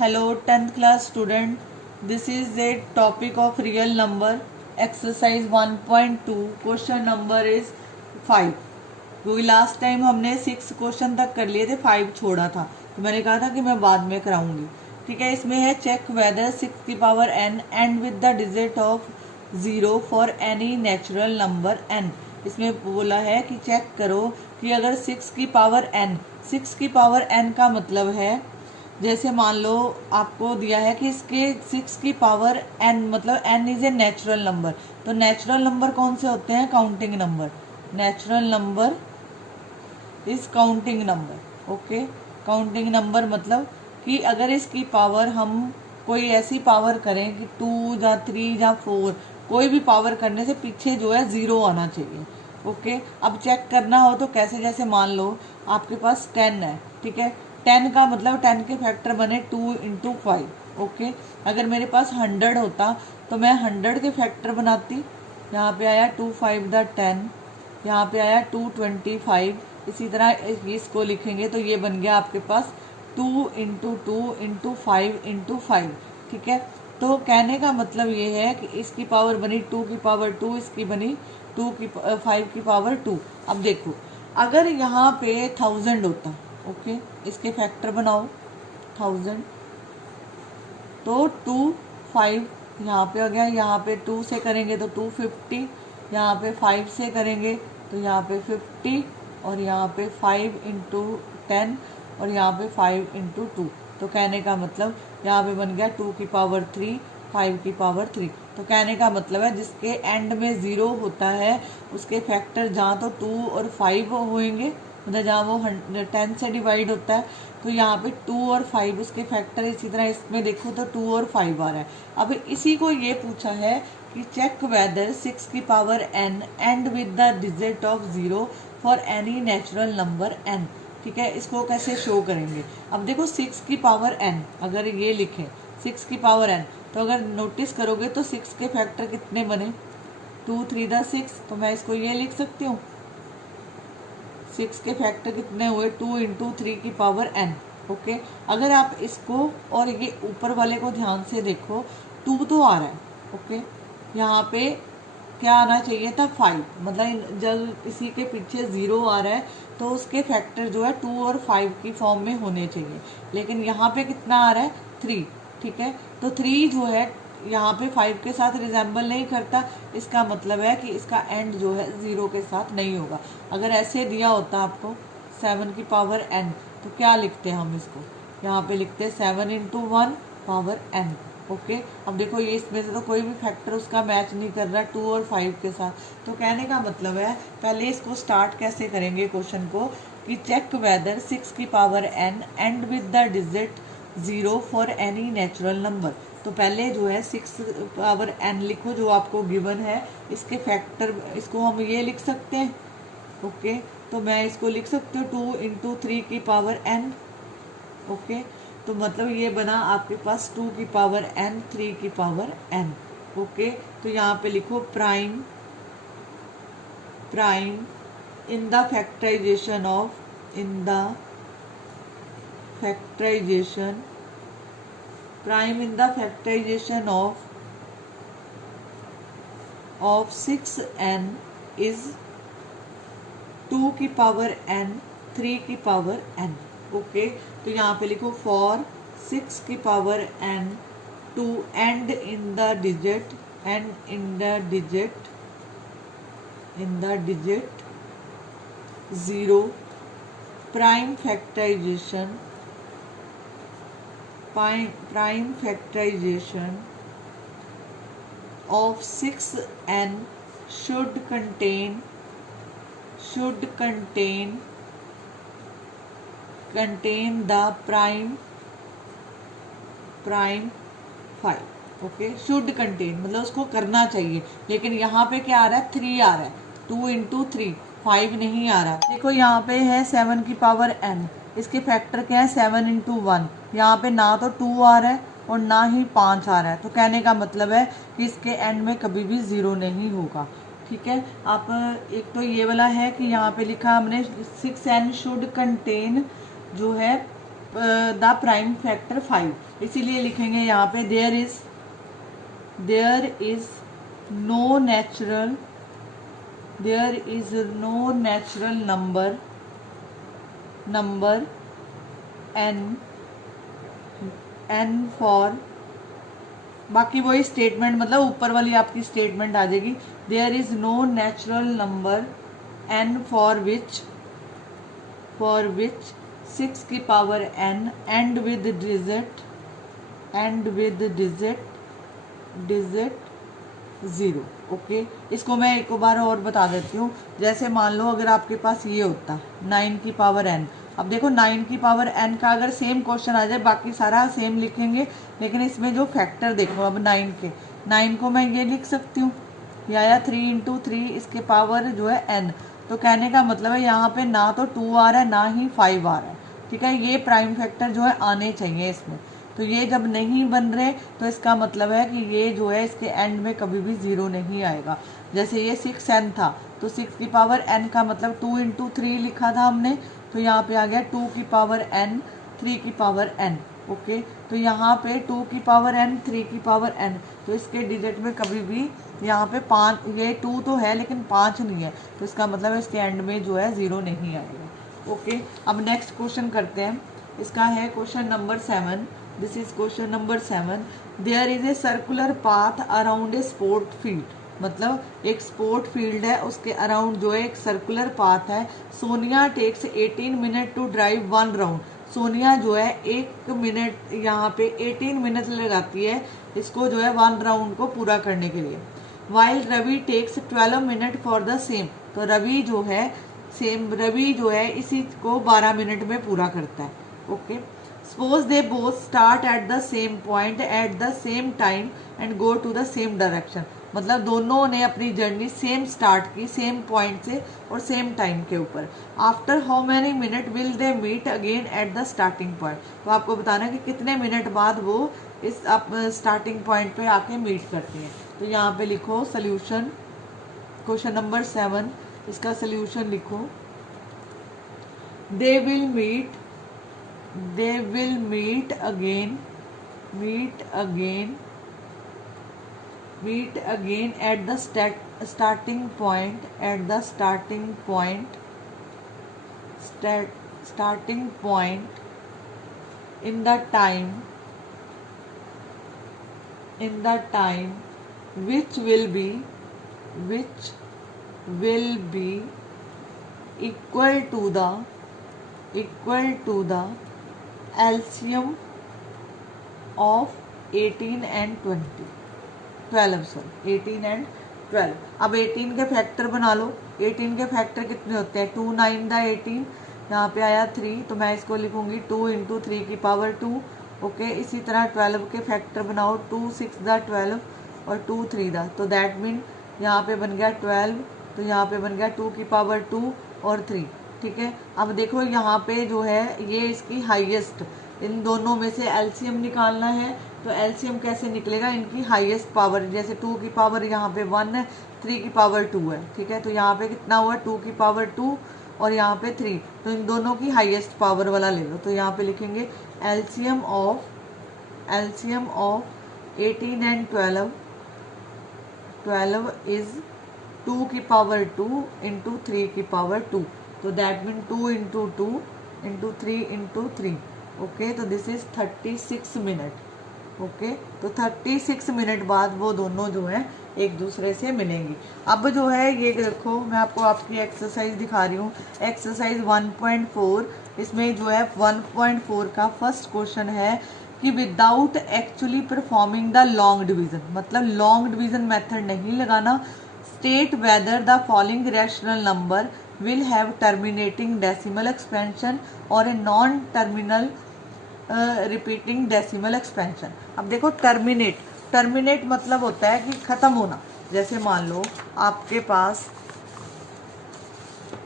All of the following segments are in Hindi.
Hello 10th class student. This is a topic of real number. Exercise 1.2. Question number is 5. क्योंकि लास्ट टाइम हमने 6 क्वेश्चन तक कर लिए थे, 5 छोड़ा था, तो मैंने कहा था कि मैं बाद में कराऊंगी. ठीक है, इसमें है चेक वेदर 6 की power n and with the digit of 0 for any natural number n. इसमें बोला है कि चेक करो कि अगर 6 की पावर n का मतलब है, जैसे मान लो आपको दिया है कि इसके 6 की पावर n मतलब n is a natural number. तो नेचुरल नंबर कौन से होते हैं? Counting number. Natural number is counting number. Okay, counting number मतलब कि अगर इसकी पावर हम कोई ऐसी पावर करें कि 2 या 3 या 4, कोई भी पावर करने से पीछे जो है 0 आना चाहिए. ओके, अब चेक करना हो तो कैसे? जैसे मान लो आपके पास 10 है. ठीक है, 10 का मतलब 10 के फैक्टर बने 2 इंटू 5. ओके, अगर मेरे पास 100 होता तो मैं 100 के फैक्टर बनाती. यहाँ पे आया 2 5 द 10, यहाँ पे आया 225. इसी तरह इसको लिखेंगे तो ये बन गया आपके पास 2 इंटू 2 इंटू 5 इंटू 5. ठीक है, तो कहने का मतलब ये है कि इसकी पावर बनी 2 की पावर 2, इसकी बनी 5 की पावर 2. अब देखो, अगर यहाँ पे 1000 होता, ओके, इसके फैक्टर बनाओ 1000, तो 2 5 यहाँ पे आ गया, यहाँ पे 2 से करेंगे तो 250, यहाँ पे 5 से करेंगे तो यहाँ पे 50, और यहाँ पे 5 इंटू 10, और यहाँ पे 5 इंटू 2. तो कहने का मतलब यहाँ पे बन गया 2 की पावर 3, 5 की पावर 3. तो कहने का मतलब है जिसके एंड में 0 होता है उसके फैक्टर जहाँ तो 2 और 5 होंगे, मतलब जहाँ वो 10 से डिवाइड होता है, तो यहाँ पे 2 और 5 उसके फैक्टर. इसी तरह इसमें देखो तो 2 और 5 आ रहा है. अब इसी को ये पूछा है कि चेक वेदर 6 की power n and with the digit of 0 for any natural number n. ठीक है, इसको कैसे शो करेंगे? अब देखो 6 की पावर n, अगर ये लिखें 6 की पावर n, तो अगर नोटिस करोगे तो 6 के फैक्टर कितने बने? 2 3 द 6. तो मैं इसको ये लिख सकती हूँ, 6 के फैक्टर कितने हुए? 2 इंटू 3 की पावर n. ओके, अगर आप इसको और ये ऊपर वाले को ध्यान से देखो, 2 तो आ रहा है. ओके, यहाँ पे क्या आना चाहिए था? 5. मतलब जब इसी के पीछे 0 आ रहा है तो उसके फैक्टर जो है 2 और 5 की फॉर्म में होने चाहिए, लेकिन यहाँ पे कितना आ रहा है? 3. ठीक है, तो 3 जो है यहाँ पे 5 के साथ रिजेंबल नहीं करता. इसका मतलब है कि इसका एंड जो है 0 के साथ नहीं होगा. अगर ऐसे दिया होता आपको 7 की पावर n, तो क्या लिखते हैं हम इसको? यहाँ पे लिखते हैं 7 इंटू 1 पावर n. ओके, अब देखो ये इसमें से तो कोई भी फैक्टर उसका मैच नहीं कर रहा 2 और 5 के साथ. तो कहने का मतलब है पहले इसको स्टार्ट कैसे करेंगे क्वेश्चन को कि चेक वेदर 6 की power n and with the digit 0 for any natural number. तो पहले जो है 6 पावर n लिखो जो आपको गिवन है, इसके फैक्टर इसको हम ये लिख सकते हैं. ओके, तो मैं इसको लिख सकती हूँ 2 इंटू 3 की पावर n. ओके, तो मतलब ये बना आपके पास 2 की पावर n 3 की पावर n. ओके, तो यहाँ पे लिखो prime in the factorisation of of 6n is 2 की पावर n 3 की पावर n. ओके, तो यहाँ पे लिखो फॉर 6 की power n to end in the digit 0 prime factorisation of 6n should contain the prime 5. Okay, should contain मतलब उसको करना चाहिए, लेकिन यहाँ पे क्या आ रहा है? 3 आ रहा है. 2 इंटू 3, 5 नहीं आ रहा. देखो यहाँ पे है 7 की पावर n, इसके फैक्टर क्या है? 7 इंटू 1. यहाँ पे ना तो 2 आ रहा है और ना ही 5 आ रहा है. तो कहने का मतलब है कि इसके एंड में कभी भी 0 नहीं होगा. ठीक है, आप एक तो ये वाला है कि यहाँ पे लिखा हमने 6n शुड कंटेन जो है द प्राइम फैक्टर 5, इसीलिए लिखेंगे यहाँ पे there is no natural number n for, बाकी वही स्टेटमेंट, मतलब ऊपर वाली आपकी स्टेटमेंट आ जाएगी। There is no natural number n for which 6 की power n and with digit 0। Okay, इसको मैं एक बार और बता देती हूँ। जैसे मान लो अगर आपके पास ये होता 9 की पावर n, अब देखो 9 की पावर n का अगर सेम क्वेश्चन आ जाए, बाकी सारा सेम लिखेंगे, लेकिन इसमें जो फैक्टर देखो, अब 9 को मैं ये लिख सकती हूँ, ये आया 3 इंटू 3 इसके पावर जो है n। तो कहने का मतलब है यहाँ पे ना तो 2 आ रहा है ना ही 5 आ रहा है, ठीक है। ये प्राइम फैक्टर जो है आने चाहिए इसमें, तो ये जब नहीं बन रहे तो इसका मतलब है कि ये जो है इसके एंड में कभी भी 0 नहीं आएगा। जैसे ये 6n था, तो 6 की पावर n का मतलब 2 इंटू 3 लिखा था हमने, तो यहाँ पे आ गया 2 की पावर n 3 की पावर n। ओके, तो यहाँ पे 2 की पावर n 3 की पावर n, तो इसके डिजिट में कभी भी यहाँ पे 5, ये 2 तो है लेकिन 5 नहीं है, तो इसका मतलब है इसके एंड में जो है 0 नहीं आएगा। ओके, अब नेक्स्ट क्वेश्चन करते हैं। इसका है question number 7। This is question number 7। There is a circular path around a sport field, मतलब एक स्पोर्ट फील्ड है, उसके अराउंड जो है एक सर्कुलर पाथ है। Sonia takes 18 minute to drive 1 round. Sonia जो है 1 मिनट, यहाँ पे 18 मिनट लगाती है इसको जो है 1 राउंड को पूरा करने के लिए। While Ravi takes 12 minute for the same, तो रवि जो है इसी को 12 मिनट में पूरा करता है। Okay, suppose they both start at the same point at the same time and go to the same direction, मतलब दोनों ने अपनी जर्नी सेम स्टार्ट की, सेम पॉइंट से और सेम टाइम के ऊपर। After how many minute will they meet again at the starting point, तो आपको बताना है कि कितने मिनट बाद वो इस स्टार्टिंग पॉइंट पे आके मीट करती हैं। तो यहाँ पे लिखो सोल्यूशन, क्वेश्चन नंबर 7, इसका सोल्यूशन लिखो। They will meet again at the starting point in the time which will be equal to the LCM of 18 and 12 अब 18 के फैक्टर बना लो। 18 के फैक्टर कितने होते हैं? 2 9 द 18, यहाँ पे आया 3, तो मैं इसको लिखूंगी 2 इंटू 3 की पावर 2। ओके, इसी तरह 12 के फैक्टर बनाओ, 2 6 द 12 और 2 3 द, तो दैट मीन यहाँ पे बन गया 12, तो यहाँ पे बन गया 2 की पावर 2 और 3। ठीक है, अब देखो यहाँ पे जो है ये इसकी हाईएस्ट, इन दोनों में से एलसीएम निकालना है, तो एलसीएम कैसे निकलेगा? इनकी हाईएस्ट पावर, जैसे 2 की पावर यहाँ पे 1 है, 3 की पावर 2 है। ठीक है, तो यहाँ पे कितना हुआ? 2 की पावर 2 और यहाँ पे 3, तो इन दोनों की हाईएस्ट पावर वाला ले लो। तो यहाँ पे लिखेंगे एलसीएम ऑफ 18 एंड 12 इज 2 की पावर 2 इंटू 3 की पावर 2, तो that mean 2 into 2 into 3 into 3। Okay, तो दिस इज 36 मिनट। ओके, तो 36 मिनट बाद वो दोनों जो है एक दूसरे से मिलेंगी। अब जो है ये देखो, मैं आपको आपकी एक्सरसाइज दिखा रही हूँ, एक्सरसाइज 1.4। इसमें जो है 1.4 का फर्स्ट क्वेश्चन है कि without actually performing the long division, मतलब लॉन्ग डिवीजन मेथड नहीं लगाना, state whether the following rational number will have terminating decimal expansion और a non terminal repeating decimal expansion. अब देखो टर्मिनेट मतलब होता है कि ख़त्म होना। जैसे मान लो आपके पास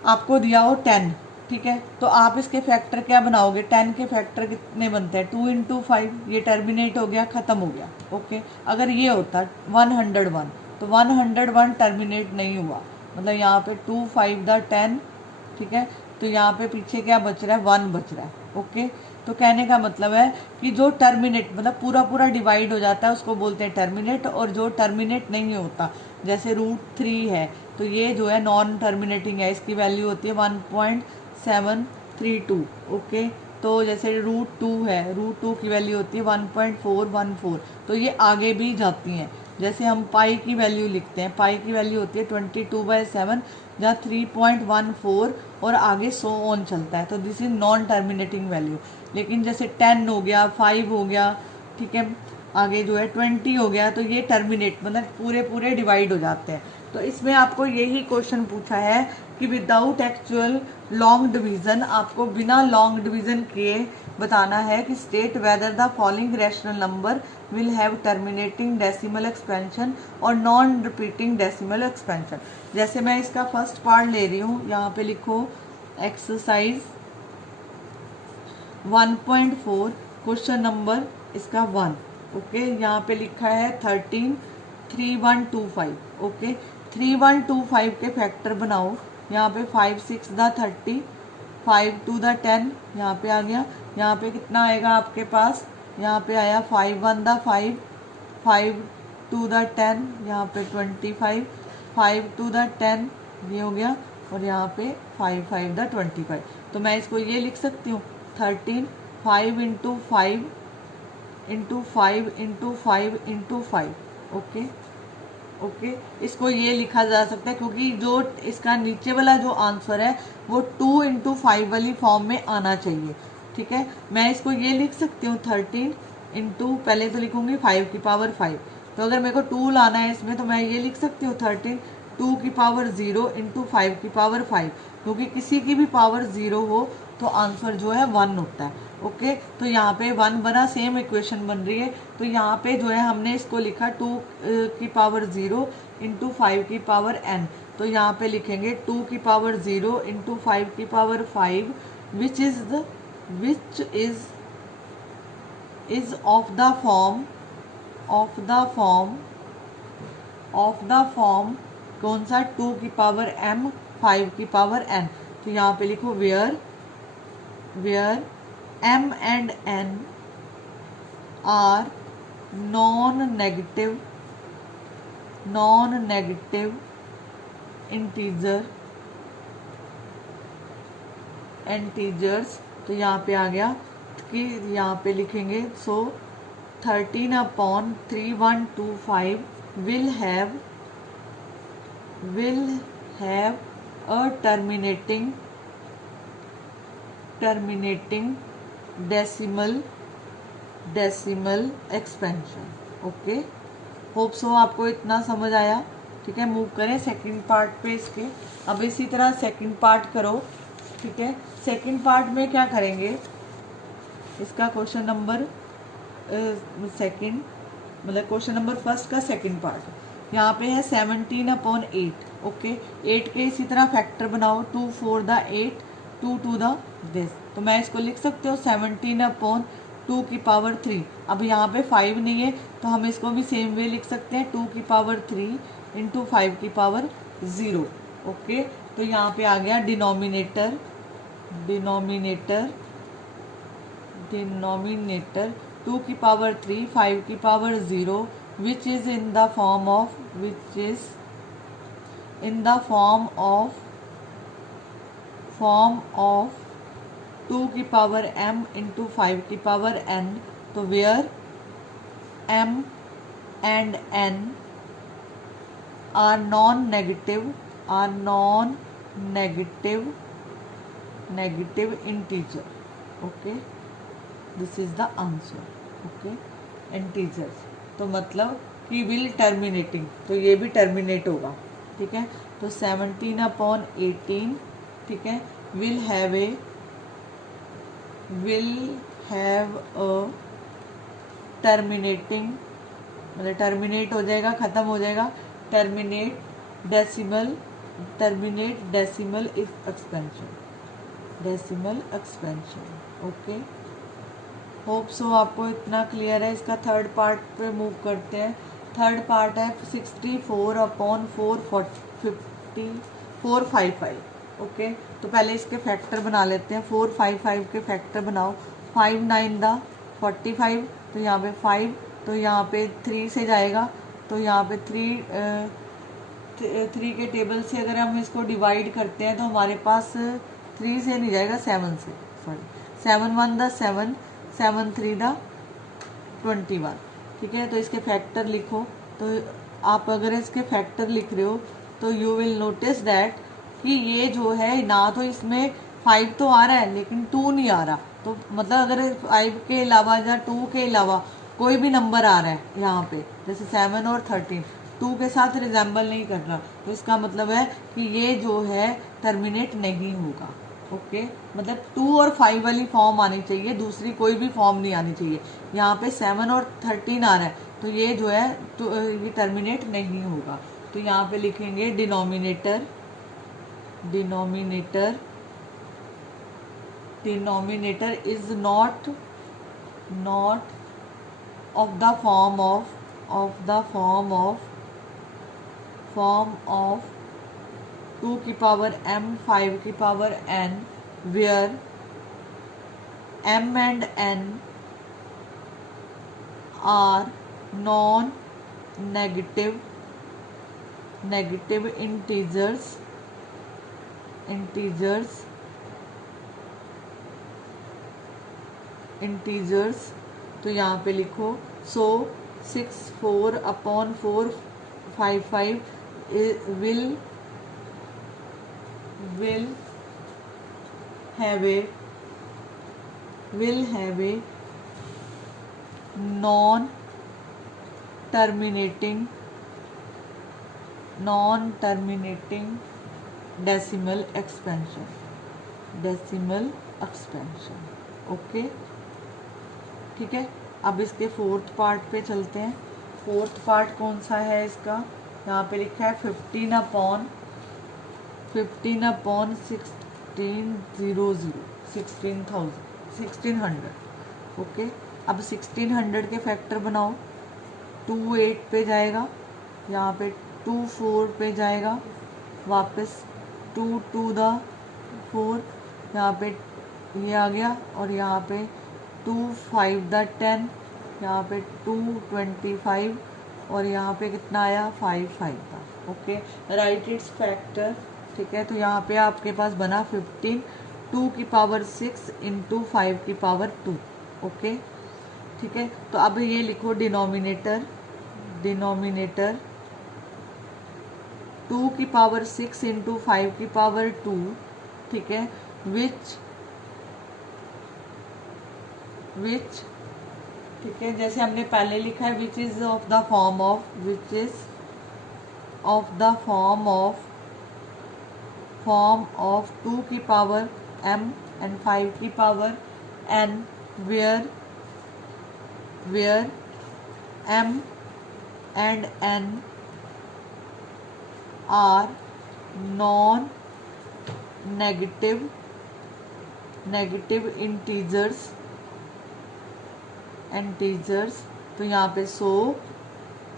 आपको दिया हो 10, ठीक है, तो आप इसके फैक्टर क्या बनाओगे? 10 के फैक्टर कितने बनते हैं? 2 इंटू 5, ये टर्मिनेट हो गया, ख़त्म हो गया। ओके, अगर ये होता 101, तो 101 टर्मिनेट नहीं हुआ, मतलब यहाँ पे 2 5 द 10, ठीक है, तो यहाँ पे पीछे क्या बच रहा है? 1 बच रहा है। ओके, तो कहने का मतलब है कि जो टर्मिनेट मतलब पूरा पूरा डिवाइड हो जाता है उसको बोलते हैं टर्मिनेट, और जो टर्मिनेट नहीं होता जैसे √3 है तो ये जो है नॉन टर्मिनेटिंग है, इसकी वैल्यू होती है 1.732। ओके, तो जैसे √2 है, √2 की वैल्यू होती है 1.414, तो ये आगे भी जाती हैं। जैसे हम पाई की वैल्यू लिखते हैं, पाई की वैल्यू होती है 22/7, जहाँ 3.14 और आगे सो ऑन चलता है, तो this is non terminating value. लेकिन जैसे 10 हो गया, 5 हो गया, ठीक है, आगे जो है 20 हो गया, तो ये टर्मिनेट मतलब पूरे पूरे डिवाइड हो जाते हैं। तो इसमें आपको यही क्वेश्चन पूछा है कि विदाउट एक्चुअल लॉन्ग डिवीजन, आपको बिना लॉन्ग डिवीजन किए बताना है कि state whether the following rational number will have terminating decimal expansion और नॉन रिपीटिंग डेसिमल एक्सपेंशन। जैसे मैं इसका फर्स्ट पार्ट ले रही हूँ, यहाँ पे लिखो एक्सरसाइज 1.4 क्वेश्चन नंबर इसका 1। ओके, यहाँ पे लिखा है 13 3125। ओके, 3125 के फैक्टर बनाओ। यहाँ पे 5 6 द 30, 5 2 द 10, यहाँ पे आ गया। यहाँ पे कितना आएगा आपके पास, यहाँ पे आया 5 1 द 5, 5 2 द 10, यहाँ पे 25, 5 2 द 10 ये हो गया, और यहाँ पे 5 5 द 25। तो मैं इसको ये लिख सकती हूँ 13 5 into 5 into 5 into 5 into 5। Okay okay, इसको ये लिखा जा सकता है क्योंकि जो इसका नीचे वाला जो आंसर है वो 2 इंटू 5 वाली फॉर्म में आना चाहिए। ठीक है, मैं इसको ये लिख सकती हूँ 13 इंटू, पहले तो लिखूंगी 5 की पावर 5, तो अगर मेरे को 2 लाना है इसमें तो मैं ये लिख सकती हूँ 13 2 की पावर 0 इंटू 5 की पावर 5, क्योंकि किसी की भी पावर 0 हो तो आंसर जो है 1 होता है। ओके, तो यहाँ पे 1 बना, सेम इक्वेशन बन रही है। तो यहाँ पे जो है हमने इसको लिखा 2 की पावर 0 इंटू 5 की पावर n, तो यहाँ पे लिखेंगे 2 की पावर 0 इंटू 5 की power 5 which is of the form कौन सा, 2 की पावर m 5 की पावर n। तो यहाँ पे लिखो where m and n are non-negative integers। तो यहाँ पे आ गया कि यहाँ पे लिखेंगे सो 13/3125 will have a terminating decimal expansion. Okay, hope so आपको इतना समझ आया। ठीक है, मूव करें सेकंड पार्ट पे इसके। अब इसी तरह सेकंड पार्ट करो। ठीक है, सेकंड पार्ट में क्या करेंगे, इसका क्वेश्चन नंबर सेकंड मतलब क्वेश्चन नंबर फर्स्ट का सेकंड पार्ट यहाँ पे है 17/8। ओके, 8 के इसी तरह फैक्टर बनाओ, 2 4 द 8, 2 2 द दिस। तो मैं इसको लिख सकते हो 17/2 की पावर 3। अब यहाँ पे 5 नहीं है तो हम इसको भी सेम वे लिख सकते हैं 2 की पावर 3 इंटू 5 की पावर 0। ओके, तो यहाँ पे आ गया डिनोमिनेटर 2 की पावर 3 5 की power 0 which is in the form of 2 की पावर m इंटू 5 की पावर n। तो where m and n are non-negative integer। Okay, this is the answer. Okay, integers तो मतलब कि विल टर्मिनेटिंग, तो ये भी टर्मिनेट होगा। ठीक है, तो 17/18 ठीक है विल हैव अ टर्मिनेटिंग मतलब टर्मिनेट हो जाएगा, ख़त्म हो जाएगा, terminate decimal expansion. Okay, hope so आपको इतना क्लियर है। इसका थर्ड पार्ट पे मूव करते हैं। थर्ड पार्ट है 64/455। ओके, तो पहले इसके फैक्टर बना लेते हैं। 455 के फैक्टर बनाओ, 5 9 दा 45, तो यहाँ पे 5, तो यहाँ पे 3 से जाएगा, तो यहाँ पे 3 के टेबल से अगर हम इसको डिवाइड करते हैं तो हमारे पास 3 से नहीं जाएगा, 7 से, सॉरी 7 1 दा 7, 7 3 दा 21, ठीक है। तो इसके फैक्टर लिखो, तो आप अगर इसके फैक्टर लिख रहे हो तो यू विल नोटिस दैट कि ये जो है ना तो इसमें 5 तो आ रहा है लेकिन 2 नहीं आ रहा, तो मतलब अगर 5 के अलावा या 2 के अलावा कोई भी नंबर आ रहा है यहाँ पे, जैसे 7 और 13 2 के साथ रिजेंबल नहीं कर रहा, तो इसका मतलब है कि ये जो है टर्मिनेट नहीं होगा। ओके, मतलब 2 और 5 वाली फॉर्म आनी चाहिए, दूसरी कोई भी फॉर्म नहीं आनी चाहिए। यहाँ पे 7 और 13 आ रहा है, तो ये जो है तो ये टर्मिनेट नहीं होगा। तो यहाँ पे लिखेंगे denominator, denominator denominator is not of the form of 2 की पावर m 5 की power n where m and n are non-negative integers तो यहाँ पे लिखो सो 6 4 upon 4 5 5 will have a non terminating decimal expansion। Okay, ठीक है। अब इसके फोर्थ पार्ट पे चलते हैं। फोर्थ पार्ट कौन सा है इसका, यहाँ पे लिखा है 15 अपॉन 1600। ओके, अब 1600 के फैक्टर बनाओ। 2 8 पे जाएगा, यहाँ पे 2 4 पे जाएगा, वापस 2 2 दा 4, यहाँ पे ये आ गया, और यहाँ पे 2 5 दा 10, यहाँ पे 2 25, और यहाँ पे कितना आया 5 5 था। ओके, राइट इट्स फैक्टर, ठीक है। तो यहाँ पे आपके पास बना 15 2 की पावर 6 इंटू 5 की पावर 2। ओके, ठीक है। तो अब ये लिखो डिनोमिनेटर 2 की पावर 6 इंटू 5 की पावर 2, ठीक है, विच ठीक है, जैसे हमने पहले लिखा है which is of the form of 2 की पावर m एंड 5 की power n where m and n are non-negative integers। तो यहाँ पे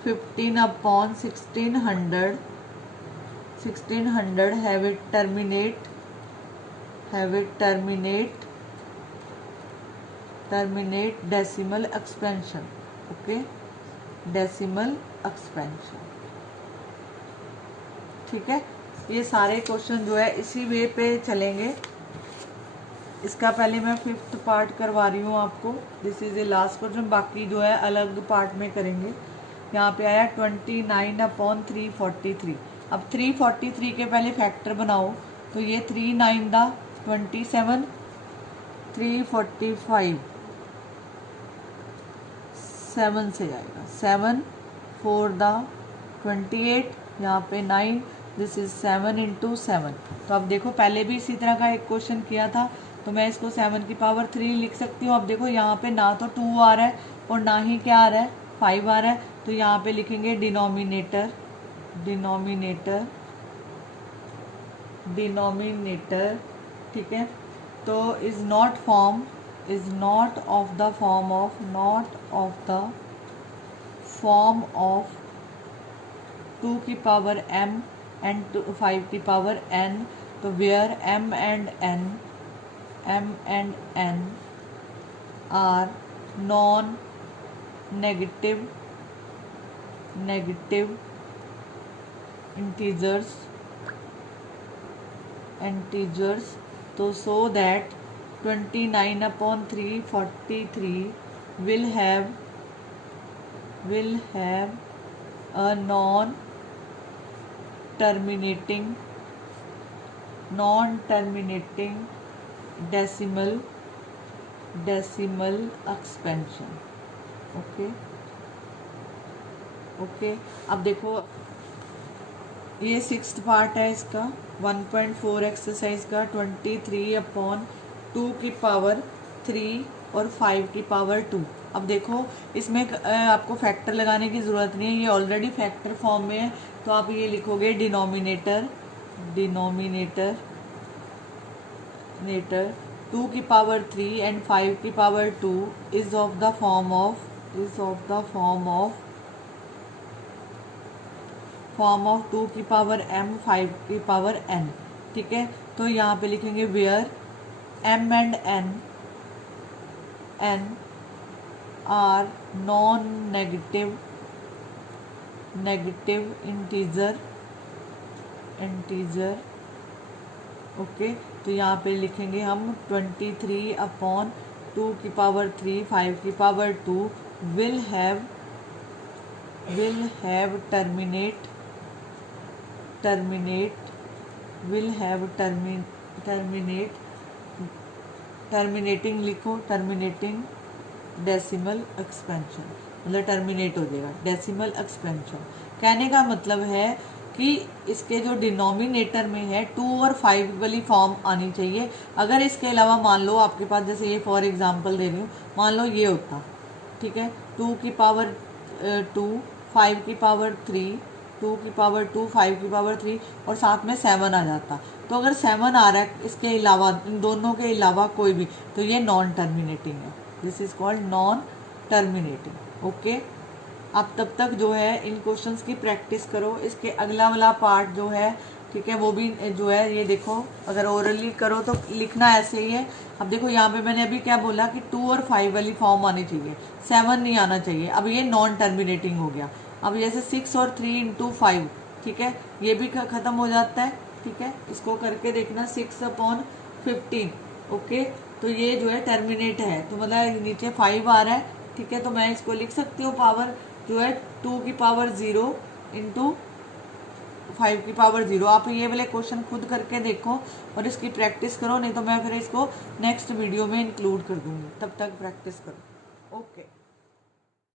15 upon 1600 have it terminate decimal expansion। Okay, decimal expansion, ठीक है। ये सारे क्वेश्चन जो है इसी वे पे चलेंगे। इसका पहले मैं 5th पार्ट करवा रही हूँ आपको, this is a last question, बाकी जो है अलग पार्ट में करेंगे। यहाँ पे आया 29 अपॉन 343। अब 343 के पहले फैक्टर बनाओ, तो ये 3 9 दा 27, 345 7 से जाएगा, 7 4 दा 28, यहाँ पे 9, दिस इज 7 इंटू 7। तो अब देखो पहले भी इसी तरह का एक क्वेश्चन किया था, तो मैं इसको 7 की पावर 3 लिख सकती हूँ। अब देखो यहाँ पे ना तो 2 आ रहा है और ना ही क्या आ रहा है 5 आ रहा है, तो यहाँ पे लिखेंगे डिनोमिनेटर, ठीक है। तो is not of the form of 2 की पावर m एंड 5 की पावर n, तो where m and n are non negative integers तो so that 29/343 will have a non-terminating decimal expansion. Okay अब देखो ये 6th पार्ट है इसका 1.4 एक्सरसाइज का 23/2 की पावर 3 और 5 की पावर 2। अब देखो इसमें आपको फैक्टर लगाने की ज़रूरत नहीं है, ये ऑलरेडी फैक्टर फॉर्म में है। तो आप ये लिखोगे डिनोमिनेटर 2 की पावर 3 एंड 5 की power 2 is of the form of 2 की पावर m 5 की पावर n। ठीक है, तो यहाँ पे लिखेंगे where m and n are non negative integer. Okay, तो यहाँ पे लिखेंगे हम 23/2 की पावर 3 5 की पावर 2 विल हैव टर्मिनेटिंग लिखो, टर्मिनेटिंग डेसिमल एक्सपेंशन, मतलब टर्मिनेट हो जाएगा डेसिमल एक्सपेंशन। कहने का मतलब है कि इसके जो डिनोमिनेटर में है 2 और 5 वाली फॉर्म आनी चाहिए। अगर इसके अलावा मान लो आपके पास, जैसे ये फॉर एग्जांपल दे रही हूँ, मान लो ये होता, ठीक है, 2 की पावर 2 5 की पावर 3 2 की पावर 2 5 की पावर 3 और साथ में 7 आ जाता। तो अगर 7 आ रहा है इसके अलावा, इन दोनों के अलावा कोई भी, तो ये नॉन टर्मिनेटिंग है। This is called non terminating. Okay, आप तब तक जो है इन क्वेश्चंस की प्रैक्टिस करो। इसके अगला वाला पार्ट जो है, ठीक है, वो भी जो है ये देखो, अगर ओरली करो तो लिखना ऐसे ही है। अब देखो यहाँ पे मैंने अभी क्या बोला कि 2 और 5 वाली फॉर्म आनी चाहिए, 7 नहीं आना चाहिए। अब ये नॉन टर्मिनेटिंग हो गया। अब जैसे 6 और 3 × 5, ठीक है, ये भी ख़त्म हो जाता है। ठीक है, इसको करके देखना 6/15। ओके, तो ये जो है टर्मिनेट है, तो मतलब नीचे 5 आ रहा है। ठीक है, तो मैं इसको लिख सकती हूँ पावर जो है 2 की पावर 0 × 5 की पावर 0। आप ये वाले क्वेश्चन खुद करके देखो और इसकी प्रैक्टिस करो, नहीं तो मैं फिर इसको नेक्स्ट वीडियो में इंक्लूड कर दूँगी। तब तक प्रैक्टिस करो। ओके।